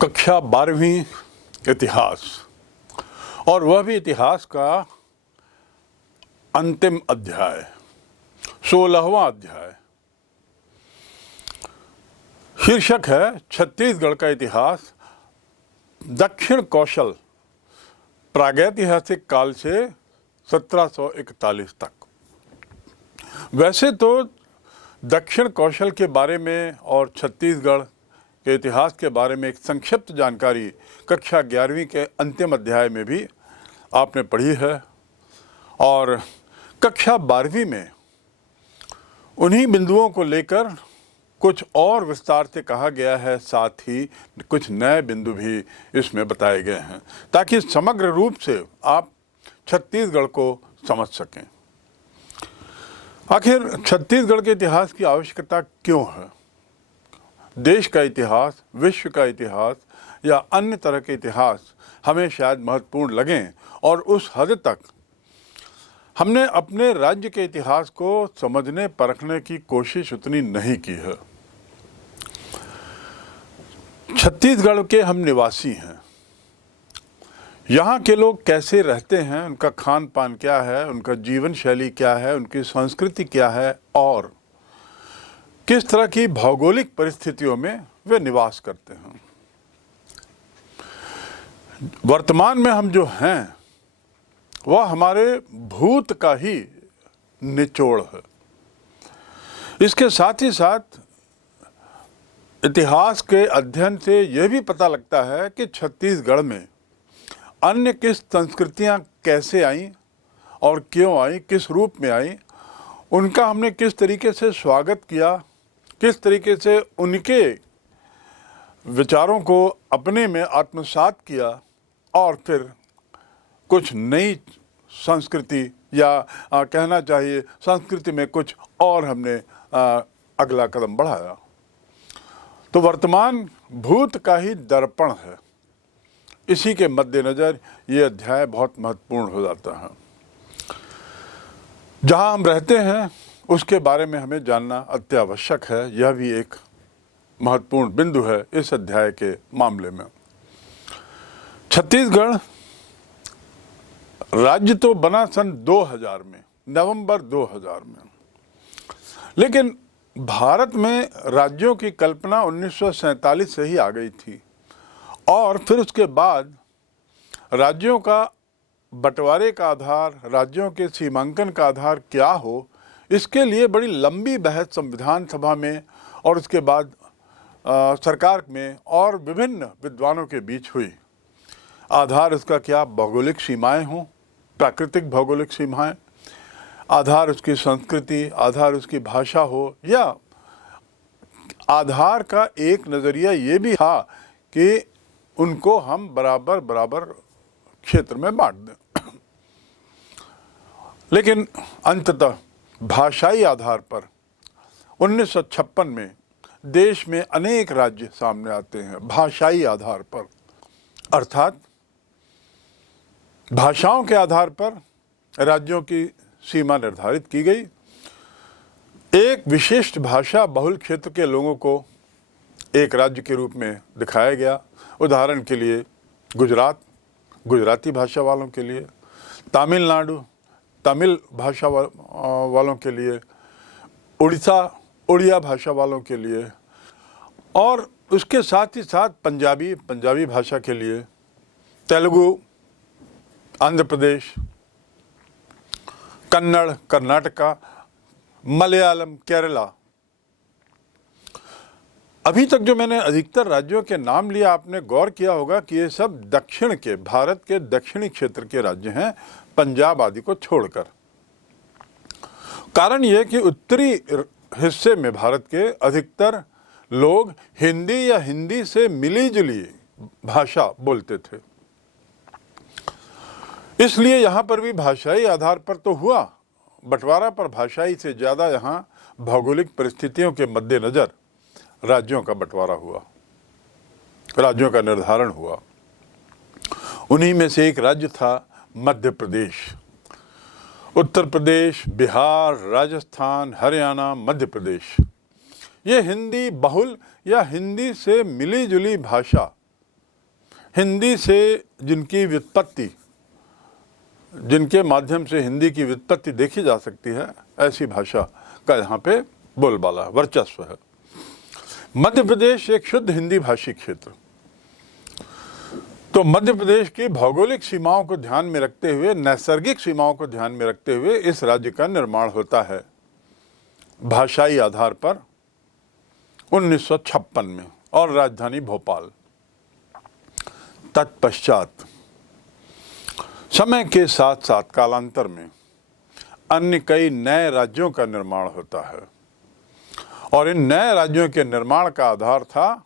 कक्षा 12वीं इतिहास, और वह भी इतिहास का अंतिम अध्याय, 16वां अध्याय। शीर्षक है छत्तीसगढ़ का इतिहास दक्षिण कौशल प्रागैतिहासिक काल से 1741 तक। वैसे तो दक्षिण कौशल के बारे में और छत्तीसगढ़ के इतिहास के बारे में एक संक्षिप्त जानकारी कक्षा 11वीं के अंतिम अध्याय में भी आपने पढ़ी है, और कक्षा 12वीं में उन्हीं बिंदुओं को लेकर कुछ और विस्तार से कहा गया है। साथ ही कुछ नए बिंदु भी इसमें बताए गए हैं ताकि समग्र रूप से आप छत्तीसगढ़ को समझ सकें। आखिर छत्तीसगढ़ के इतिहास की आवश्यकता क्यों है? देश का इतिहास, विश्व का इतिहास या अन्य तरह के इतिहास हमें शायद महत्वपूर्ण लगें, और उस हद तक हमने अपने राज्य के इतिहास को समझने परखने की कोशिश उतनी नहीं की है। छत्तीसगढ़ के हम निवासी हैं। यहाँ के लोग कैसे रहते हैं, उनका खान पान क्या है, उनका जीवन शैली क्या है, उनकी संस्कृति क्या है, और किस तरह की भौगोलिक परिस्थितियों में वे निवास करते हैं। वर्तमान में हम जो हैं वह हमारे भूत का ही निचोड़ है। इसके साथ ही साथ इतिहास के अध्ययन से यह भी पता लगता है कि छत्तीसगढ़ में अन्य किस संस्कृतियां कैसे आईं और क्यों आईं, किस रूप में आईं, उनका हमने किस तरीके से स्वागत किया, किस तरीके से उनके विचारों को अपने में आत्मसात किया, और फिर कुछ नई संस्कृति या कहना चाहिए संस्कृति में कुछ और हमने अगला कदम बढ़ाया। तो वर्तमान भूत का ही दर्पण है। इसी के मद्देनज़र ये अध्याय बहुत महत्वपूर्ण हो जाता है। जहाँ हम रहते हैं उसके बारे में हमें जानना अत्यावश्यक है। यह भी एक महत्वपूर्ण बिंदु है इस अध्याय के मामले में। छत्तीसगढ़ राज्य तो बना सन 2000 में, नवंबर 2000 में, लेकिन भारत में राज्यों की कल्पना 1947 से ही आ गई थी, और फिर उसके बाद राज्यों का बंटवारे का आधार, राज्यों के सीमांकन का आधार क्या हो, इसके लिए बड़ी लंबी बहस संविधान सभा में और उसके बाद सरकार में और विभिन्न विद्वानों के बीच हुई। आधार उसका क्या भौगोलिक सीमाएं हों, प्राकृतिक भौगोलिक सीमाएं, आधार उसकी संस्कृति, आधार उसकी भाषा हो, या आधार का एक नज़रिया ये भी था कि उनको हम बराबर बराबर क्षेत्र में बांट दें। लेकिन अंततः भाषाई आधार पर 1956 में देश में अनेक राज्य सामने आते हैं। भाषाई आधार पर, अर्थात भाषाओं के आधार पर राज्यों की सीमा निर्धारित की गई। एक विशिष्ट भाषा बहुल क्षेत्र के लोगों को एक राज्य के रूप में दिखाया गया। उदाहरण के लिए गुजरात, गुजराती भाषा वालों के लिए, तमिलनाडु, तमिल भाषा वालों के लिए, उड़ीसा, उड़िया भाषा वालों के लिए, और उसके साथ ही साथ पंजाबी, पंजाबी भाषा के लिए, तेलुगु, आंध्र प्रदेश, कन्नड़, कर्नाटका, मलयालम, केरला। अभी तक जो मैंने अधिकतर राज्यों के नाम लिया, आपने गौर किया होगा कि ये सब दक्षिण के, भारत के दक्षिणी क्षेत्र के राज्य हैं, पंजाब आदि को छोड़कर। कारण यह कि उत्तरी हिस्से में भारत के अधिकतर लोग हिंदी या हिंदी से मिली जुली भाषा बोलते थे। इसलिए यहाँ पर भी भाषाई आधार पर तो हुआ बंटवारा, पर भाषाई से ज़्यादा यहाँ भौगोलिक परिस्थितियों के मद्देनज़र राज्यों का बंटवारा हुआ, राज्यों का निर्धारण हुआ। उन्हीं में से एक राज्य था मध्य प्रदेश। उत्तर प्रदेश, बिहार, राजस्थान, हरियाणा, मध्य प्रदेश, ये हिंदी बहुल या हिंदी से मिली जुली भाषा हिंदी से जिनकी व्युत्पत्ति, जिनके माध्यम से हिंदी की व्युत्पत्ति देखी जा सकती है, ऐसी भाषा का यहाँ पे बोलबाला वर्चस्व है। मध्य प्रदेश एक शुद्ध हिंदी भाषी क्षेत्र। तो मध्य प्रदेश की भौगोलिक सीमाओं को ध्यान में रखते हुए, नैसर्गिक सीमाओं को ध्यान में रखते हुए इस राज्य का निर्माण होता है भाषाई आधार पर 1956 में, और राजधानी भोपाल। तत्पश्चात समय के साथ साथ कालांतर में अन्य कई नए राज्यों का निर्माण होता है, और इन नए राज्यों के निर्माण का आधार था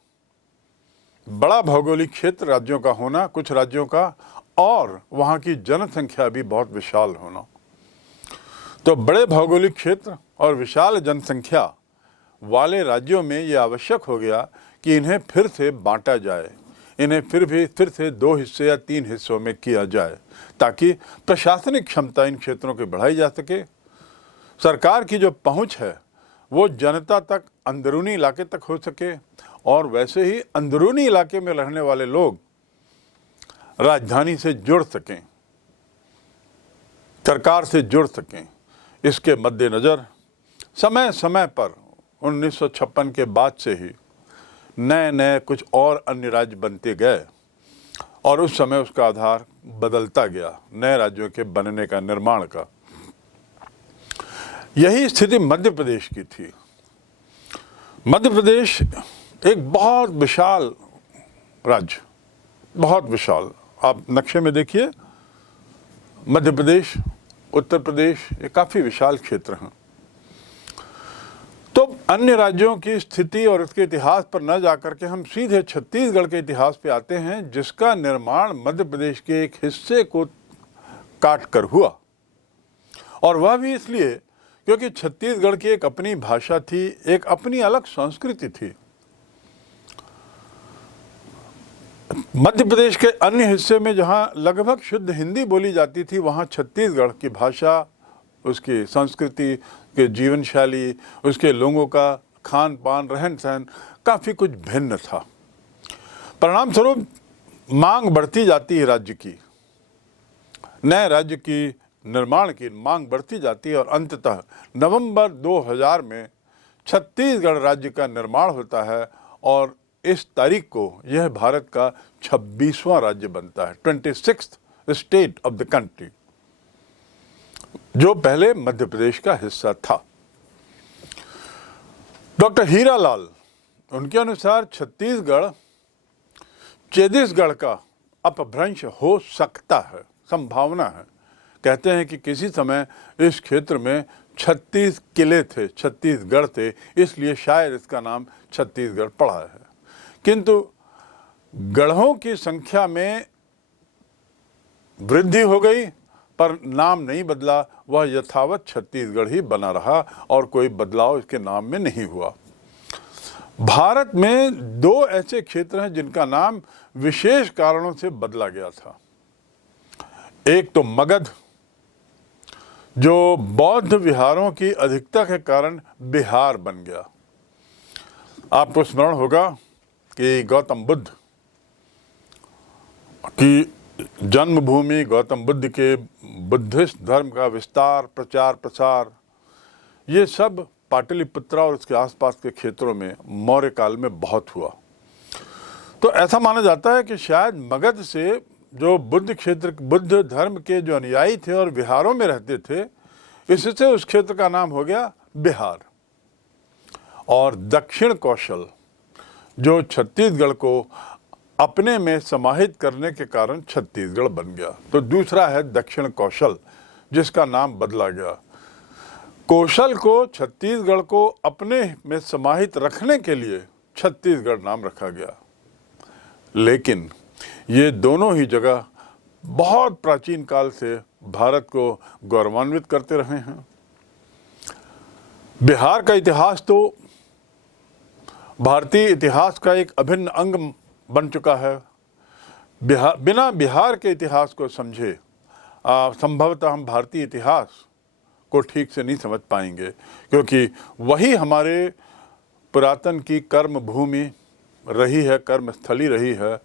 बड़ा भौगोलिक क्षेत्र राज्यों का होना, कुछ राज्यों का, और वहाँ की जनसंख्या भी बहुत विशाल होना। तो बड़े भौगोलिक क्षेत्र और विशाल जनसंख्या वाले राज्यों में ये आवश्यक हो गया कि इन्हें फिर से बांटा जाए, इन्हें फिर से 2 हिस्से या 3 हिस्सों में किया जाए, ताकि प्रशासनिक क्षमता इन क्षेत्रों की बढ़ाई जा सके। सरकार की जो पहुंच है वो जनता तक, अंदरूनी इलाके तक हो सके, और वैसे ही अंदरूनी इलाके में रहने वाले लोग राजधानी से जुड़ सकें, सरकार से जुड़ सकें। इसके मद्देनज़र समय समय पर 1956 के बाद से ही नए नए कुछ और अन्य राज्य बनते गए, और उस समय उसका आधार बदलता गया नए राज्यों के बनने का, निर्माण का। यही स्थिति मध्य प्रदेश की थी। मध्य प्रदेश एक बहुत विशाल राज्य, बहुत विशाल। आप नक्शे में देखिए, मध्य प्रदेश, उत्तर प्रदेश, ये काफ़ी विशाल क्षेत्र हैं। तो अन्य राज्यों की स्थिति और उसके इतिहास पर न जाकर के हम सीधे छत्तीसगढ़ के इतिहास पे आते हैं, जिसका निर्माण मध्य प्रदेश के एक हिस्से को काट कर हुआ, और वह भी इसलिए क्योंकि छत्तीसगढ़ की एक अपनी भाषा थी, एक अपनी अलग संस्कृति थी। मध्य प्रदेश के अन्य हिस्से में जहां लगभग शुद्ध हिंदी बोली जाती थी, वहां छत्तीसगढ़ की भाषा, उसकी संस्कृति, के जीवन शैली, उसके लोगों का खान पान, रहन सहन काफ़ी कुछ भिन्न था। परिणाम स्वरूप मांग बढ़ती जाती है राज्य की, नए राज्य की निर्माण की मांग बढ़ती जाती है, और अंततः नवंबर 2000 में छत्तीसगढ़ राज्य का निर्माण होता है, और इस तारीख को यह भारत का 26वां राज्य बनता है, 26th state of the country, जो पहले मध्य प्रदेश का हिस्सा था। डॉक्टर हीरालाल, उनके अनुसार छत्तीसगढ़ छत्तीसगढ़ का अपभ्रंश हो सकता है, संभावना है। कहते हैं कि किसी समय इस क्षेत्र में 36 किले थे, छत्तीसगढ़ थे, इसलिए शायद इसका नाम छत्तीसगढ़ पड़ा है। किंतु गढ़ों की संख्या में वृद्धि हो गई, पर नाम नहीं बदला, वह यथावत छत्तीसगढ़ ही बना रहा, और कोई बदलाव इसके नाम में नहीं हुआ। भारत में 2 ऐसे क्षेत्र हैं जिनका नाम विशेष कारणों से बदला गया था। एक तो मगध, जो बौद्ध विहारों की अधिकता के कारण बिहार बन गया। आपको स्मरण होगा कि गौतम बुद्ध की जन्मभूमि, गौतम बुद्ध के बुद्धिस्ट धर्म का विस्तार, प्रचार प्रसार, ये सब पाटलिपुत्रा और उसके आसपास के क्षेत्रों में मौर्य काल में बहुत हुआ। तो ऐसा माना जाता है कि शायद मगध से जो बुद्ध धर्म के जो अनुयायी थे और बिहारों में रहते थे, इससे उस क्षेत्र का नाम हो गया बिहार। और दक्षिण कौशल, जो छत्तीसगढ़ को अपने में समाहित करने के कारण छत्तीसगढ़ बन गया। तो दूसरा है दक्षिण कौशल, जिसका नाम बदला गया। कौशल को, छत्तीसगढ़ को अपने में समाहित रखने के लिए छत्तीसगढ़ नाम रखा गया। लेकिन ये दोनों ही जगह बहुत प्राचीन काल से भारत को गौरवान्वित करते रहे हैं। बिहार का इतिहास तो भारतीय इतिहास का एक अभिन्न अंग बन चुका है। बिना बिहार के इतिहास को समझे संभवतः हम भारतीय इतिहास को ठीक से नहीं समझ पाएंगे, क्योंकि वही हमारे पुरातन की कर्म भूमि रही है, कर्म स्थली रही है।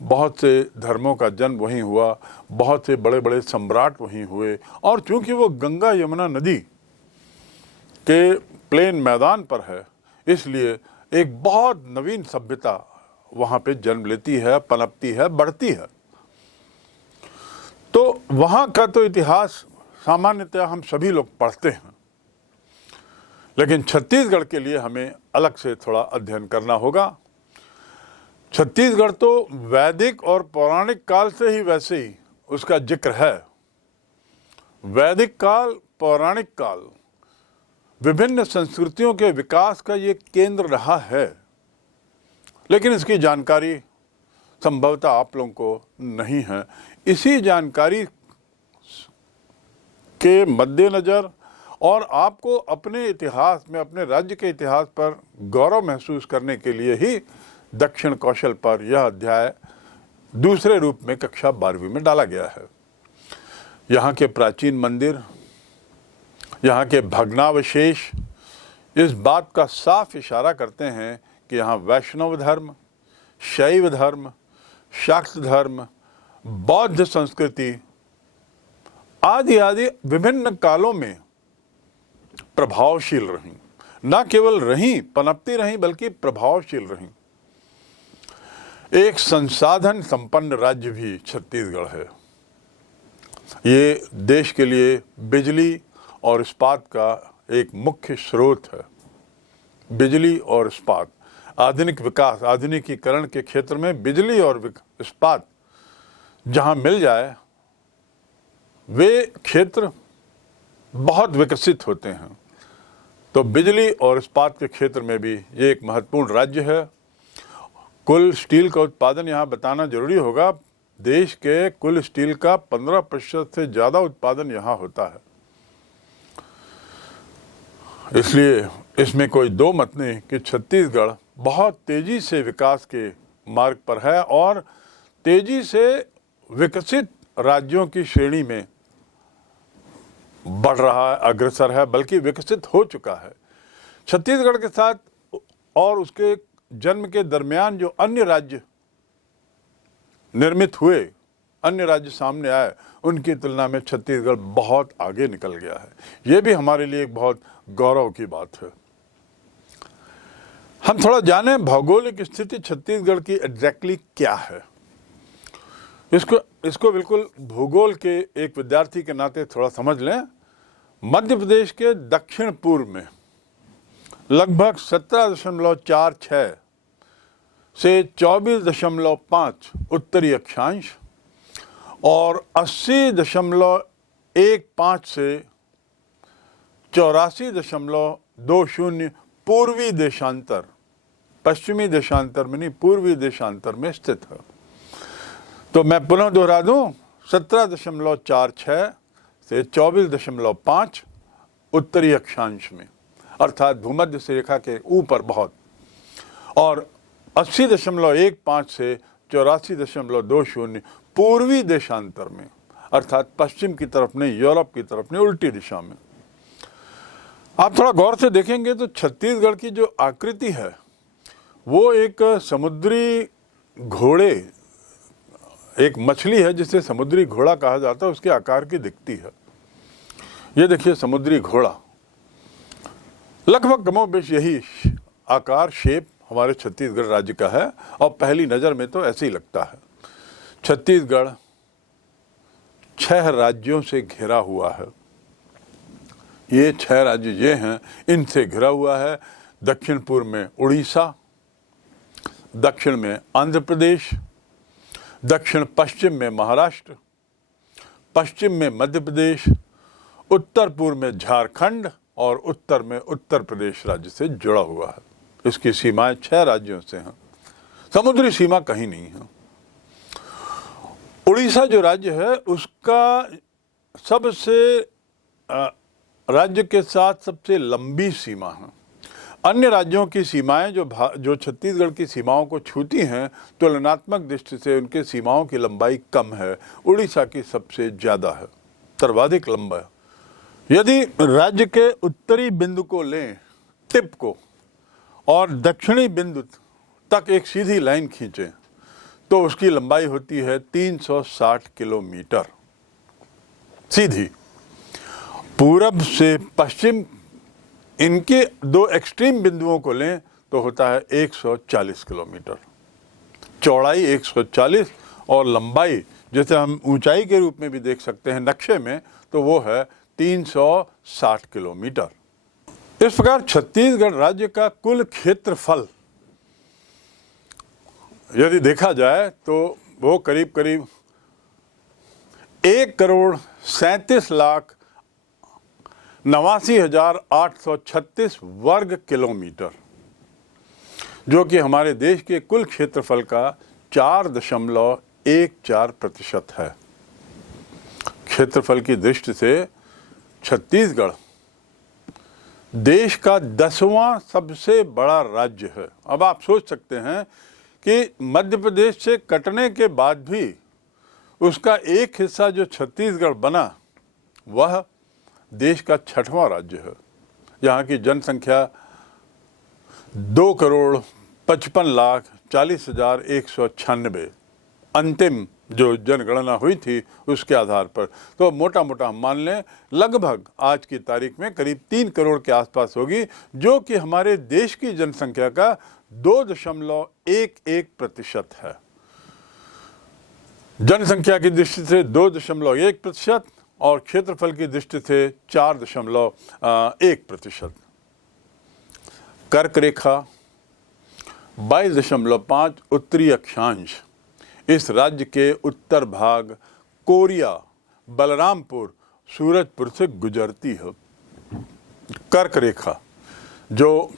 बहुत से धर्मों का जन्म वहीं हुआ, बहुत से बड़े बड़े सम्राट वहीं हुए, और चूंकि वो गंगा यमुना नदी के प्लेन मैदान पर है, इसलिए एक बहुत नवीन सभ्यता वहाँ पे जन्म लेती है, पनपती है, बढ़ती है। तो वहाँ का तो इतिहास सामान्यतः हम सभी लोग पढ़ते हैं, लेकिन छत्तीसगढ़ के लिए हमें अलग से थोड़ा अध्ययन करना होगा। छत्तीसगढ़ तो वैदिक और पौराणिक काल से ही वैसे ही उसका जिक्र है। वैदिक काल, पौराणिक काल, विभिन्न संस्कृतियों के विकास का ये केंद्र रहा है, लेकिन इसकी जानकारी संभवतः आप लोगों को नहीं है। इसी जानकारी के मद्देनजर और आपको अपने इतिहास में, अपने राज्य के इतिहास पर गौरव महसूस करने के लिए ही दक्षिण कौशल पर यह अध्याय दूसरे रूप में कक्षा 12वीं में डाला गया है। यहाँ के प्राचीन मंदिर, यहाँ के भग्नावशेष इस बात का साफ इशारा करते हैं कि यहाँ वैष्णव धर्म, शैव धर्म, शाक्त धर्म, बौद्ध संस्कृति आदि आदि विभिन्न कालों में प्रभावशील रहीं। न केवल रहीं, पनपती रहीं, बल्कि प्रभावशील रहीं। एक संसाधन संपन्न राज्य भी छत्तीसगढ़ है। ये देश के लिए बिजली और इस्पात का एक मुख्य स्रोत है। बिजली और इस्पात, आधुनिक विकास, आधुनिकीकरण के क्षेत्र में बिजली और इस्पात जहां मिल जाए, वे क्षेत्र बहुत विकसित होते हैं। तो बिजली और इस्पात के क्षेत्र में भी ये एक महत्वपूर्ण राज्य है। कुल स्टील का उत्पादन यहाँ बताना जरूरी होगा। देश के कुल स्टील का 15% से ज़्यादा उत्पादन यहाँ होता है। इसलिए इसमें कोई दो मत नहीं कि छत्तीसगढ़ बहुत तेजी से विकास के मार्ग पर है और तेजी से विकसित राज्यों की श्रेणी में बढ़ रहा है, अग्रसर है, बल्कि विकसित हो चुका है। छत्तीसगढ़ के साथ और उसके जन्म के दरमियान जो अन्य राज्य निर्मित हुए, अन्य राज्य सामने आए, उनकी तुलना में छत्तीसगढ़ बहुत आगे निकल गया है। ये भी हमारे लिए एक बहुत गौरव की बात है। हम थोड़ा जाने भौगोलिक स्थिति छत्तीसगढ़ की एग्जैक्टली क्या है। इसको बिल्कुल भूगोल के एक विद्यार्थी के नाते थोड़ा समझ लें। मध्य प्रदेश के दक्षिण पूर्व में लगभग 17.46 से 24.5 उत्तरी अक्षांश और 80.15 से 84.20 पूर्वी देशांतर, पश्चिमी देशांतर में नहीं, पूर्वी देशांतर में स्थित है। तो मैं पुनः दोहरा दूं, 17.46 से 24.5 उत्तरी अक्षांश में, अर्थात भूमध्य से रेखा के ऊपर बहुत, और 80.15 से 84.20 पूर्वी देशांतर में, अर्थात पश्चिम की तरफ नहीं, यूरोप की तरफ नहीं, उल्टी दिशा में। आप थोड़ा गौर से देखेंगे तो छत्तीसगढ़ की जो आकृति है वो एक समुद्री घोड़े, एक मछली है जिसे समुद्री घोड़ा कहा जाता है, उसके आकार की दिखती है। ये देखिए समुद्री घोड़ा, लगभग कमोबेश यही आकार, शेप हमारे छत्तीसगढ़ राज्य का है और पहली नज़र में तो ऐसे ही लगता है। छत्तीसगढ़ 6 राज्यों से घिरा हुआ है। ये 6 राज्य ये हैं, इनसे घिरा हुआ है। दक्षिण पूर्व में उड़ीसा, दक्षिण में आंध्र प्रदेश, दक्षिण पश्चिम में महाराष्ट्र, पश्चिम में मध्य प्रदेश, उत्तर पूर्व में झारखंड और उत्तर में उत्तर प्रदेश राज्य से जुड़ा हुआ है। इसकी सीमाएं 6 राज्यों से हैं, समुद्री सीमा कहीं नहीं है। उड़ीसा जो राज्य है उसका सबसे राज्य के साथ सबसे लंबी सीमा है। अन्य राज्यों की सीमाएं जो छत्तीसगढ़ की सीमाओं को छूती हैं, तुलनात्मक दृष्टि से उनके सीमाओं की लंबाई कम है। उड़ीसा की सबसे ज़्यादा है, सर्वाधिक लंबा है। यदि राज्य के उत्तरी बिंदु को लें, टिप को, और दक्षिणी बिंदु तक एक सीधी लाइन खींचें तो उसकी लंबाई होती है 360 किलोमीटर सीधी। पूरब से पश्चिम इनके दो एक्सट्रीम बिंदुओं को लें तो होता है 140 किलोमीटर। चौड़ाई 140 और लंबाई जैसे हम ऊंचाई के रूप में भी देख सकते हैं नक्शे में, तो वो है 360 किलोमीटर। इस प्रकार छत्तीसगढ़ राज्य का कुल क्षेत्रफल यदि देखा जाए तो वो करीब करीब 1,87,89,836 वर्ग किलोमीटर, जो कि हमारे देश के कुल क्षेत्रफल का 4.14% है। क्षेत्रफल की दृष्टि से छत्तीसगढ़ देश का 10वां सबसे बड़ा राज्य है। अब आप सोच सकते हैं कि मध्य प्रदेश से कटने के बाद भी उसका एक हिस्सा जो छत्तीसगढ़ बना वह देश का 6वां राज्य है। यहाँ की जनसंख्या 2,55,40,196 अंतिम जो जनगणना हुई थी उसके आधार पर, तो मोटा मोटा हम मान लें लगभग आज की तारीख में करीब 3 करोड़ के आसपास होगी, जो कि हमारे देश की जनसंख्या का 2.11% है। जनसंख्या की दृष्टि से 2.1% और क्षेत्रफल की दृष्टि से 4.1%। कर्क रेखा 22.5 उत्तरी अक्षांश इस राज्य के उत्तर भाग कोरिया, बलरामपुर, सूरजपुर से गुजरती है। कर्क रेखा जो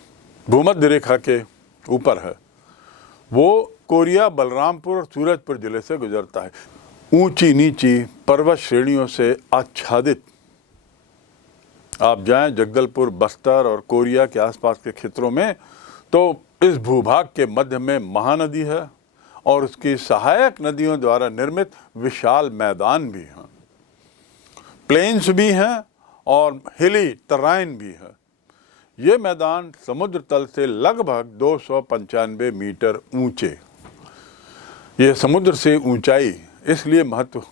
भूमध्य रेखा के ऊपर है वो कोरिया, बलरामपुर और सूरजपुर जिले से गुजरता है। ऊंची नीची पर्वत श्रेणियों से आच्छादित आप जाएं जगदलपुर, बस्तर और कोरिया के आसपास के क्षेत्रों में, तो इस भूभाग के मध्य में महानदी है और उसकी सहायक नदियों द्वारा निर्मित विशाल मैदान भी हैं, प्लेन्स भी हैं और हिली टराइन भी है। ये मैदान समुद्र तल से लगभग 295 मीटर ऊंचे। ये समुद्र से ऊंचाई इसलिए महत्व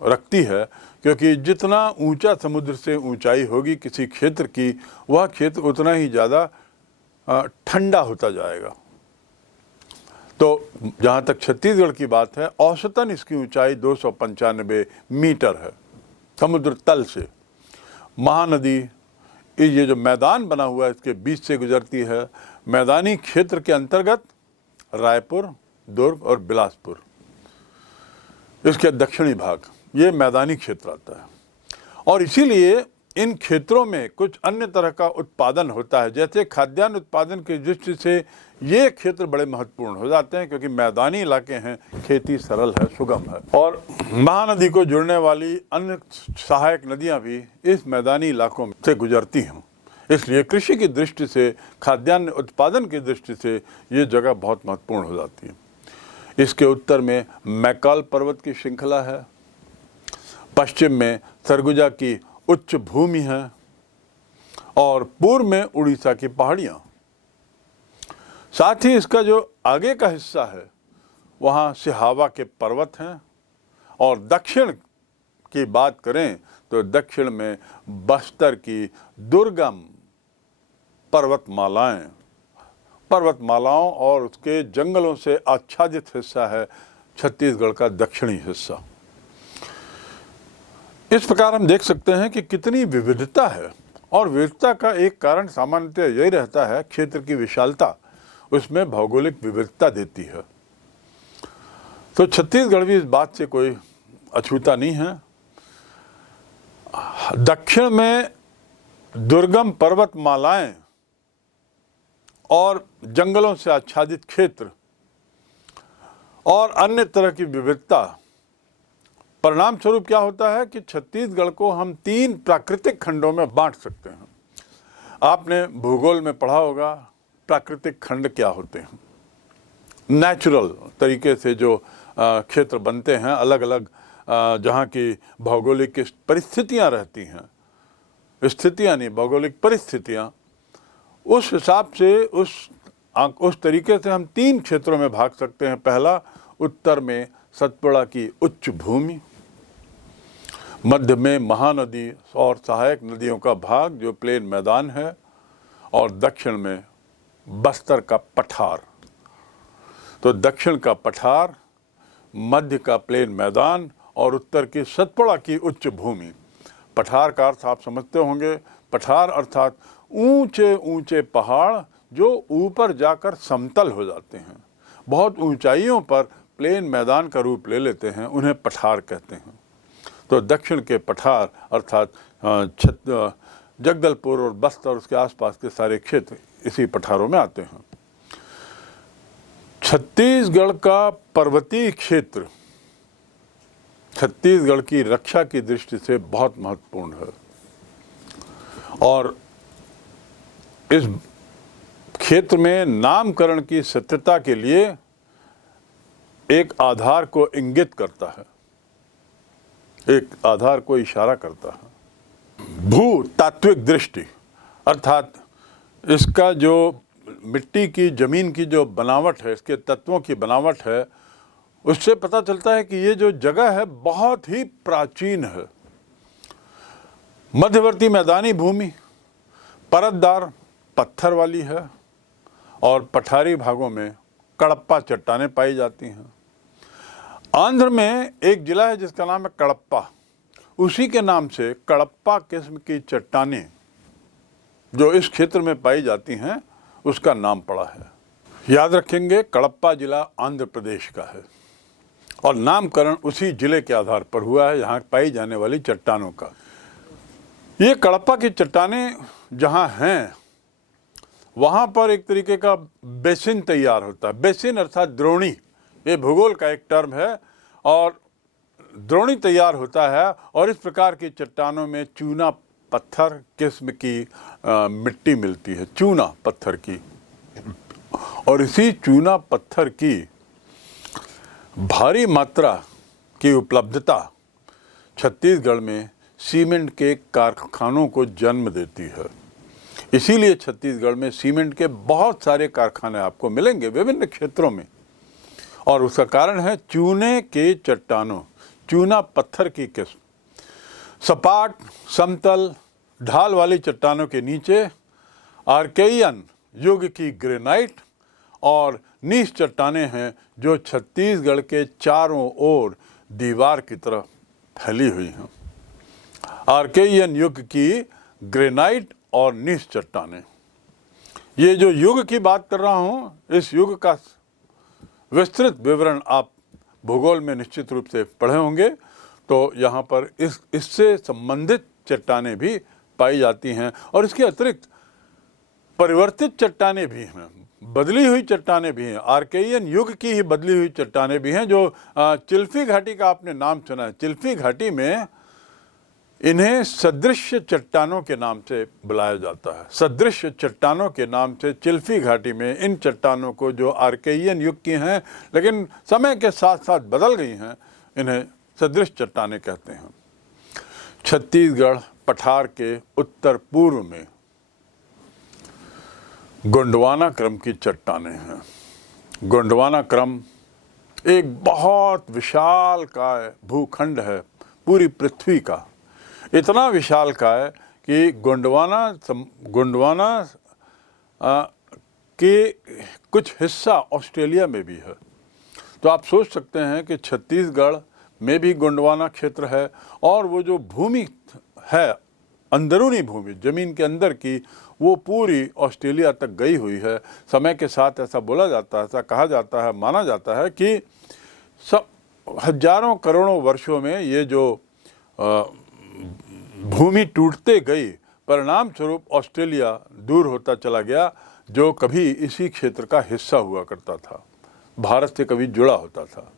रखती है क्योंकि जितना ऊंचा समुद्र से ऊंचाई होगी किसी क्षेत्र की, वह क्षेत्र उतना ही ज़्यादा ठंडा होता जाएगा। तो जहाँ तक छत्तीसगढ़ की बात है, औसतन इसकी ऊंचाई 295 मीटर है समुद्र तल से। महानदी ये जो मैदान बना हुआ है इसके बीच से गुजरती है। मैदानी क्षेत्र के अंतर्गत रायपुर, दुर्ग और बिलासपुर, इसके दक्षिणी भाग ये मैदानी क्षेत्र आता है और इसीलिए इन क्षेत्रों में कुछ अन्य तरह का उत्पादन होता है। जैसे खाद्यान्न उत्पादन की दृष्टि से ये क्षेत्र बड़े महत्वपूर्ण हो जाते हैं क्योंकि मैदानी इलाके हैं, खेती सरल है, सुगम है और महानदी को जोड़ने वाली अन्य सहायक नदियां भी इस मैदानी इलाकों से गुजरती हैं। इसलिए कृषि की दृष्टि से, खाद्यान्न उत्पादन की दृष्टि से ये जगह बहुत महत्वपूर्ण हो जाती है। इसके उत्तर में मैकाल पर्वत की श्रृंखला है, पश्चिम में सरगुजा की उच्च भूमि है और पूर्व में उड़ीसा की पहाड़ियाँ। साथ ही इसका जो आगे का हिस्सा है वहाँ सिहावा के पर्वत हैं और दक्षिण की बात करें तो दक्षिण में बस्तर की दुर्गम पर्वतमालाओं और उसके जंगलों से आच्छादित हिस्सा है छत्तीसगढ़ का दक्षिणी हिस्सा। इस प्रकार हम देख सकते हैं कि कितनी विविधता है और विविधता का एक कारण सामान्यतः यही रहता है क्षेत्र की विशालता उसमें भौगोलिक विविधता देती है। तो छत्तीसगढ़ भी इस बात से कोई अछूता नहीं है। दक्षिण में दुर्गम पर्वतमालाएं और जंगलों से आच्छादित क्षेत्र और अन्य तरह की विविधता, परिणाम स्वरूप क्या होता है कि छत्तीसगढ़ को हम 3 प्राकृतिक खंडों में बांट सकते हैं। आपने भूगोल में पढ़ा होगा प्राकृतिक खंड क्या होते हैं। नेचुरल तरीके से जो क्षेत्र बनते हैं, अलग अलग जहाँ की भौगोलिक परिस्थितियाँ रहती हैं, स्थितियाँ नहीं भौगोलिक परिस्थितियाँ, उस हिसाब से उस तरीके से हम 3 क्षेत्रों में भाग सकते हैं। पहला उत्तर में सतपुड़ा की उच्च भूमि, मध्य में महानदी और सहायक नदियों का भाग जो प्लेन मैदान है, और दक्षिण में बस्तर का पठार। तो दक्षिण का पठार, मध्य का प्लेन मैदान और उत्तर की सतपुड़ा की उच्च भूमि। पठार का अर्थ आप समझते होंगे, पठार अर्थात ऊंचे ऊंचे पहाड़ जो ऊपर जाकर समतल हो जाते हैं, बहुत ऊंचाइयों पर प्लेन मैदान का रूप ले लेते हैं, उन्हें पठार कहते हैं। तो दक्षिण के पठार अर्थात जगदलपुर और बस्तर और उसके आसपास के सारे क्षेत्र इसी पठारों में आते हैं। छत्तीसगढ़ का पर्वतीय क्षेत्र छत्तीसगढ़ की रक्षा की दृष्टि से बहुत महत्वपूर्ण है, और इस क्षेत्र में नामकरण की सत्यता के लिए एक आधार को इंगित करता है, एक आधार को इशारा करता है। भू तात्विक दृष्टि अर्थात इसका जो मिट्टी की, जमीन की जो बनावट है, इसके तत्वों की बनावट है, उससे पता चलता है कि ये जो जगह है बहुत ही प्राचीन है। मध्यवर्ती मैदानी भूमि परतदार पत्थर वाली है और पठारी भागों में कड़प्पा चट्टानें पाई जाती हैं। आंध्र में एक जिला है जिसका नाम है कड़प्पा, उसी के नाम से कड़प्पा किस्म की चट्टानें जो इस क्षेत्र में पाई जाती हैं उसका नाम पड़ा है। याद रखेंगे, कड़प्पा जिला आंध्र प्रदेश का है और नामकरण उसी जिले के आधार पर हुआ है यहाँ पाई जाने वाली चट्टानों का। ये कड़प्पा की चट्टानें जहाँ हैं वहाँ पर एक तरीके का बेसिन तैयार होता है। बेसिन अर्थात द्रोणी, ये भूगोल का एक टर्म है, और द्रोणी तैयार होता है और इस प्रकार की चट्टानों में चूना पत्थर किस्म की मिट्टी मिलती है, चूना पत्थर की। और इसी चूना पत्थर की भारी मात्रा की उपलब्धता छत्तीसगढ़ में सीमेंट के कारखानों को जन्म देती है। इसीलिए छत्तीसगढ़ में सीमेंट के बहुत सारे कारखाने आपको मिलेंगे विभिन्न क्षेत्रों में, और उसका कारण है चूने के चट्टानों, चूना पत्थर की किस्म। सपाट, समतल, ढाल वाली चट्टानों के नीचे आर्केयन युग की ग्रेनाइट और नीच चट्टानें हैं जो छत्तीसगढ़ के चारों ओर दीवार की तरफ फैली हुई हैं। आर्केयन युग की ग्रेनाइट और नीच चट्टानें। ये जो युग की बात कर रहा हूँ, इस युग का विस्तृत विवरण आप भूगोल में निश्चित रूप से पढ़े होंगे। तो यहाँ पर इससे संबंधित चट्टानें भी पाई जाती हैं, और इसके अतिरिक्त परिवर्तित चट्टानें भी हैं, बदली हुई चट्टानें भी हैं, आर्केयन युग की ही बदली हुई चट्टानें भी हैं। जो चिल्फी घाटी का आपने नाम सुना है, चिल्फी घाटी में इन्हें सदृश्य चट्टानों के नाम से बुलाया जाता है। सदृश्य चट्टानों के नाम से चिल्फी घाटी में इन चट्टानों को, जो आर्केयन युग की हैं लेकिन समय के साथ साथ बदल गई हैं, इन्हें सदृश चट्टानें कहते हैं। छत्तीसगढ़ पठार के उत्तर पूर्व में गोंडवाना क्रम की चट्टानें हैं। गोंडवाना क्रम एक बहुत विशाल काय भूखंड है पूरी पृथ्वी का, इतना विशाल काय कि गोंडवाना के कुछ हिस्सा ऑस्ट्रेलिया में भी है। तो आप सोच सकते हैं कि छत्तीसगढ़ में भी गोंडवाना क्षेत्र है, और वो जो भूमि है, अंदरूनी भूमि जमीन के अंदर की, वो पूरी ऑस्ट्रेलिया तक गई हुई है। समय के साथ ऐसा बोला जाता है, ऐसा कहा जाता है, माना जाता है कि हजारों करोड़ों वर्षों में ये जो भूमि टूटते गई, परिणाम स्वरूप ऑस्ट्रेलिया दूर होता चला गया, जो कभी इसी क्षेत्र का हिस्सा हुआ करता था, भारत से कभी जुड़ा होता था।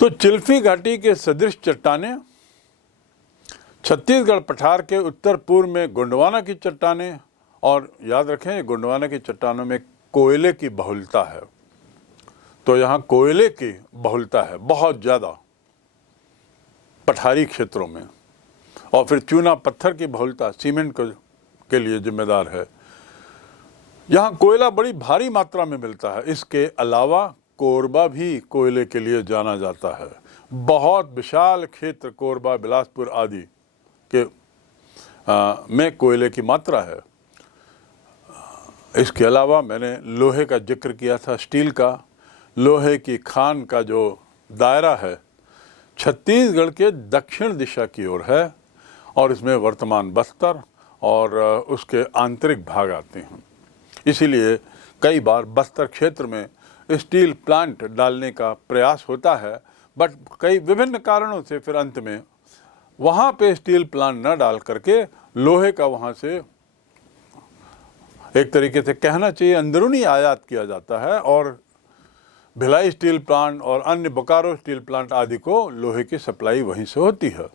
तो चिल्फी घाटी के सदृश चट्टानें, छत्तीसगढ़ पठार के उत्तर पूर्व में गोंडवाना की चट्टानें, और याद रखें गोंडवाना की चट्टानों में कोयले की बहुलता है। तो यहाँ कोयले की बहुलता है बहुत ज़्यादा पठारी क्षेत्रों में, और फिर चूना पत्थर की बहुलता सीमेंट के लिए जिम्मेदार है। यहाँ कोयला बड़ी भारी मात्रा में मिलता है। इसके अलावा कोरबा भी कोयले के लिए जाना जाता है। बहुत विशाल क्षेत्र कोरबा, बिलासपुर आदि के में कोयले की मात्रा है। इसके अलावा मैंने लोहे का जिक्र किया था, स्टील का। लोहे की खान का जो दायरा है छत्तीसगढ़ के दक्षिण दिशा की ओर है और इसमें वर्तमान बस्तर और उसके आंतरिक भाग आते हैं। इसीलिए कई बार बस्तर क्षेत्र में स्टील प्लांट डालने का प्रयास होता है, बट कई विभिन्न कारणों से फिर अंत में वहाँ पे स्टील प्लांट न डाल करके लोहे का वहाँ से एक तरीके से कहना चाहिए अंदरूनी आयात किया जाता है और भिलाई स्टील प्लांट और अन्य बोकारो स्टील प्लांट आदि को लोहे की सप्लाई वहीं से होती है।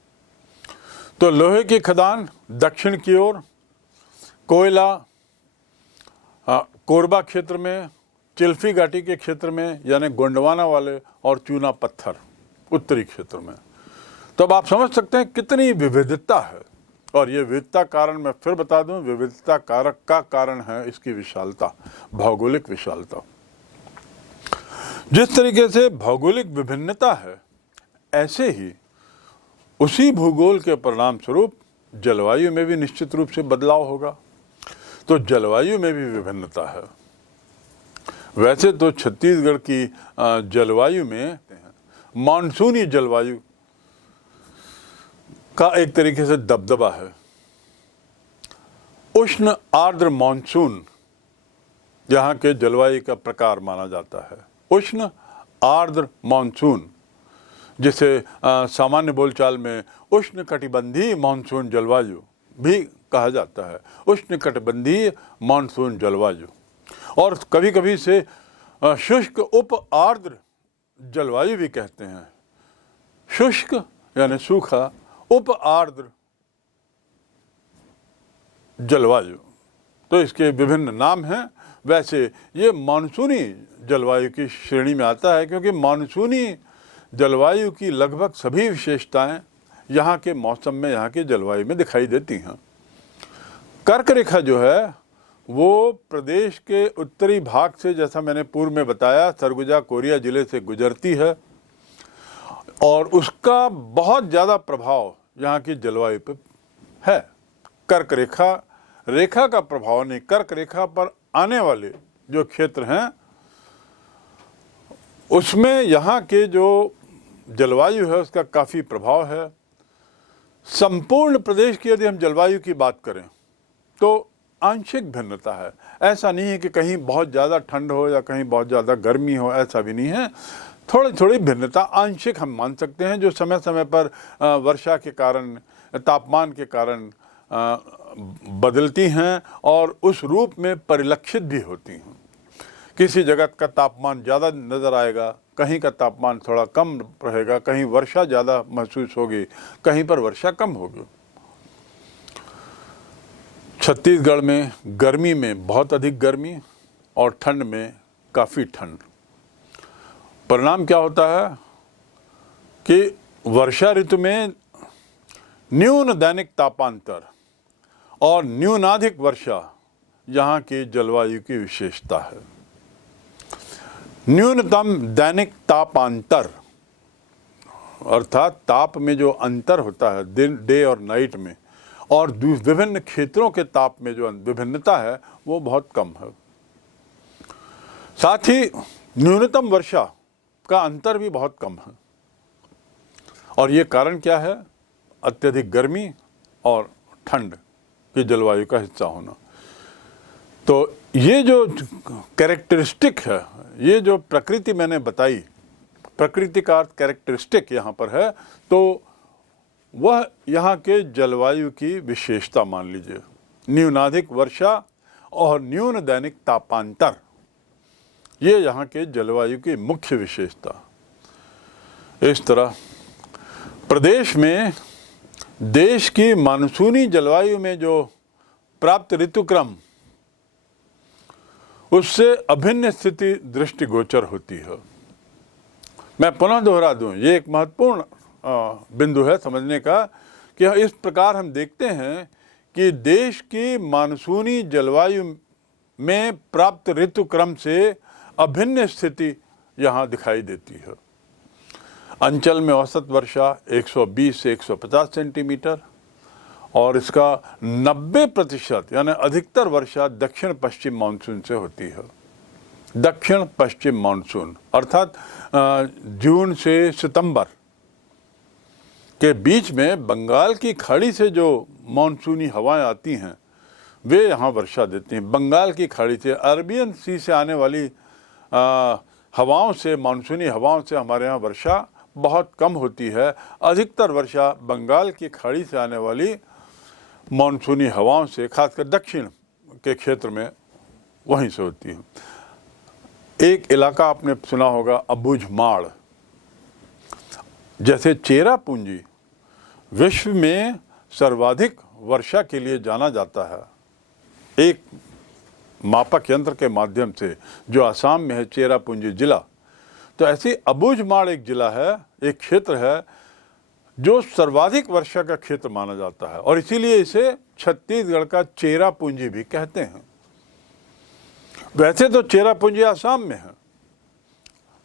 तो लोहे की खदान दक्षिण की ओर, कोयला कोरबा क्षेत्र में, चिल्फी घाटी के क्षेत्र में यानी गोंडवाना वाले, और चूना पत्थर उत्तरी क्षेत्र में। तो अब आप समझ सकते हैं कितनी विविधता है। और ये विविधता कारण मैं फिर बता दूं, विविधता कारक का कारण है इसकी विशालता, भौगोलिक विशालता। जिस तरीके से भौगोलिक विभिन्नता है, ऐसे ही उसी भूगोल के परिणाम स्वरूप जलवायु में भी निश्चित रूप से बदलाव होगा। तो जलवायु में भी विभिन्नता है। वैसे तो छत्तीसगढ़ की जलवायु में मानसूनी जलवायु का एक तरीके से दबदबा है। उष्ण आर्द्र मानसून यहाँ के जलवायु का प्रकार माना जाता है। उष्ण आर्द्र मानसून, जिसे सामान्य बोलचाल में उष्ण कटिबंधीय मानसून जलवायु भी कहा जाता है। उष्ण कटिबंधीय मानसून जलवायु, और कभी कभी से शुष्क उप आर्द्र जलवायु भी कहते हैं। शुष्क यानी सूखा, उप आर्द्र जलवायु, तो इसके विभिन्न नाम हैं। वैसे ये मानसूनी जलवायु की श्रेणी में आता है, क्योंकि मानसूनी जलवायु की लगभग सभी विशेषताएं यहाँ के मौसम में, यहाँ की जलवायु में दिखाई देती हैं। कर्क रेखा जो है वो प्रदेश के उत्तरी भाग से, जैसा मैंने पूर्व में बताया, सरगुजा कोरिया जिले से गुजरती है और उसका बहुत ज़्यादा प्रभाव यहाँ की जलवायु पर है। कर्क रेखा का प्रभाव नहीं, कर्क रेखा पर आने वाले जो क्षेत्र हैं उसमें यहाँ के जो जलवायु है उसका काफ़ी प्रभाव है। संपूर्ण प्रदेश की यदि हम जलवायु की बात करें तो आंशिक भिन्नता है। ऐसा नहीं है कि कहीं बहुत ज़्यादा ठंड हो या कहीं बहुत ज़्यादा गर्मी हो, ऐसा भी नहीं है। थोड़ी थोड़ी भिन्नता आंशिक हम मान सकते हैं, जो समय समय पर वर्षा के कारण, तापमान के कारण बदलती हैं और उस रूप में परिलक्षित भी होती हैं। किसी जगह का तापमान ज़्यादा नज़र आएगा, कहीं का तापमान थोड़ा कम रहेगा, कहीं वर्षा ज़्यादा महसूस होगी, कहीं पर वर्षा कम होगी। छत्तीसगढ़ में गर्मी में बहुत अधिक गर्मी और ठंड में काफ़ी ठंड। परिणाम क्या होता है कि वर्षा ऋतु में न्यून दैनिक तापांतर और न्यूनाधिक वर्षा यहाँ की जलवायु की विशेषता है। न्यूनतम दैनिक तापांतर अर्थात ताप में जो अंतर होता है दिन, डे और नाइट में, और विभिन्न क्षेत्रों के ताप में जो विभिन्नता है वो बहुत कम है। साथ ही न्यूनतम वर्षा का अंतर भी बहुत कम है। और ये कारण क्या है? अत्यधिक गर्मी और ठंड की जलवायु का हिस्सा होना। तो ये जो कैरेक्टरिस्टिक है, ये जो प्रकृति मैंने बताई, प्रकृति का अर्थ कैरेक्टरिस्टिक यहाँ पर है, तो वह यहाँ के जलवायु की विशेषता मान लीजिए। न्यूनाधिक वर्षा और न्यून दैनिक तापांतर, ये यहाँ के जलवायु की मुख्य विशेषता। इस तरह प्रदेश में देश की मानसूनी जलवायु में जो प्राप्त ऋतुक्रम, उससे अभिन्न स्थिति दृष्टिगोचर होती है। मैं पुनः दोहरा दूं, ये एक महत्वपूर्ण बिंदु है समझने का कि इस प्रकार हम देखते हैं कि देश की मानसूनी जलवायु में प्राप्त ऋतुक्रम से अभिन्न स्थिति यहाँ दिखाई देती है। अंचल में औसत वर्षा 120 से 150 सेंटीमीटर और इसका 90% यानी अधिकतर वर्षा दक्षिण पश्चिम मानसून से होती है। दक्षिण पश्चिम मानसून अर्थात जून से सितंबर के बीच में बंगाल की खाड़ी से जो मानसूनी हवाएं आती हैं वे यहाँ वर्षा देती हैं। बंगाल की खाड़ी से, अरबियन सी से आने वाली हवाओं से, मानसूनी हवाओं से हमारे यहाँ वर्षा बहुत कम होती है। अधिकतर वर्षा बंगाल की खाड़ी से आने वाली मानसूनी हवाओं से, खासकर दक्षिण के क्षेत्र में वहीं से होती है। एक इलाका आपने सुना होगा अबुझमाड़। जैसे चेरापूंजी विश्व में सर्वाधिक वर्षा के लिए जाना जाता है एक मापक यंत्र के माध्यम से, जो आसाम में है, चेरापूंजी जिला, तो ऐसी अबुझमाड़ एक जिला है, एक क्षेत्र है जो सर्वाधिक वर्षा का क्षेत्र माना जाता है और इसीलिए इसे छत्तीसगढ़ का चेरापूंजी भी कहते हैं। वैसे तो चेरापूंजी आसाम में है,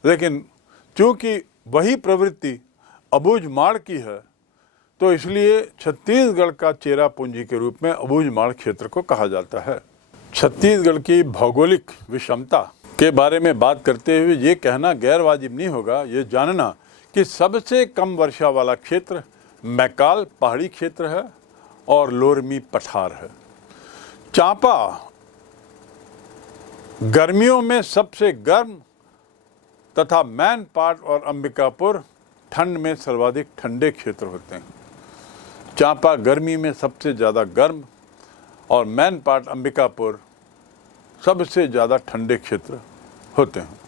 लेकिन चूंकि वही प्रवृत्ति अबुझमाड़ की है तो इसलिए छत्तीसगढ़ का चेरापूंजी के रूप में अबुझमाड़ क्षेत्र को कहा जाता है। छत्तीसगढ़ की भौगोलिक विषमता के बारे में बात करते हुए ये कहना गैर वाजिब नहीं होगा, ये जानना कि सबसे कम वर्षा वाला क्षेत्र मैकाल पहाड़ी क्षेत्र है और लोरमी पठार है। चांपा गर्मियों में सबसे गर्म तथा मैनपाट और अंबिकापुर ठंड में सर्वाधिक ठंडे क्षेत्र होते हैं। चांपा गर्मी में सबसे ज़्यादा गर्म और मैनपाट अंबिकापुर सबसे ज़्यादा ठंडे क्षेत्र होते हैं।